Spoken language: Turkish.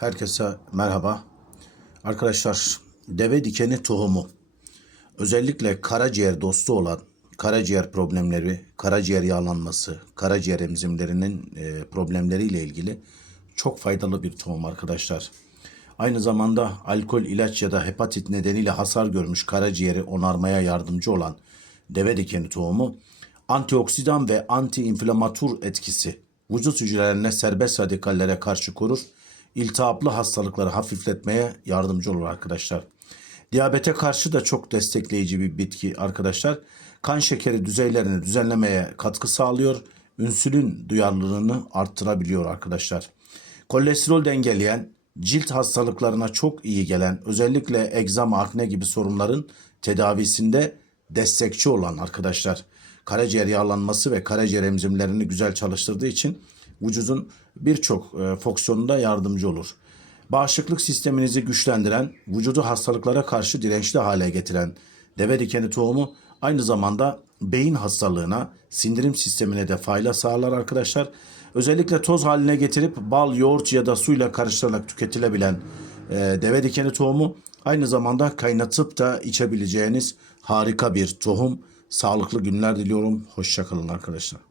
Herkese merhaba. Arkadaşlar deve dikeni tohumu özellikle karaciğer dostu olan karaciğer problemleri, karaciğer yağlanması, karaciğer emzimlerinin e, problemleriyle ilgili çok faydalı bir tohum arkadaşlar. Aynı zamanda alkol, ilaç ya da hepatit nedeniyle hasar görmüş karaciğeri onarmaya yardımcı olan deve dikeni tohumu antioksidan ve antiinflamatur etkisi vücut hücrelerine serbest radikallere karşı korur, iltihaplı hastalıkları hafifletmeye yardımcı olur arkadaşlar. Diyabete karşı da çok destekleyici bir bitki arkadaşlar. Kan şekeri düzeylerini düzenlemeye katkı sağlıyor. Ünsülin duyarlılığını arttırabiliyor arkadaşlar. Kolesterol dengeleyen, cilt hastalıklarına çok iyi gelen, özellikle egzama, akne gibi sorunların tedavisinde destekçi olan arkadaşlar. Karaciğer yağlanması ve karaciğer emzimlerini güzel çalıştırdığı için vücudun birçok e, fonksiyonunda yardımcı olur. Bağışıklık sisteminizi güçlendiren, vücudu hastalıklara karşı dirençli hale getiren deve dikeni tohumu aynı zamanda beyin hastalığına, sindirim sistemine de fayda sağlar arkadaşlar. Özellikle toz haline getirip bal, yoğurt ya da suyla karıştırarak tüketilebilen e, deve dikeni tohumu aynı zamanda kaynatıp da içebileceğiniz harika bir tohum. Sağlıklı günler diliyorum. Hoşçakalın arkadaşlar.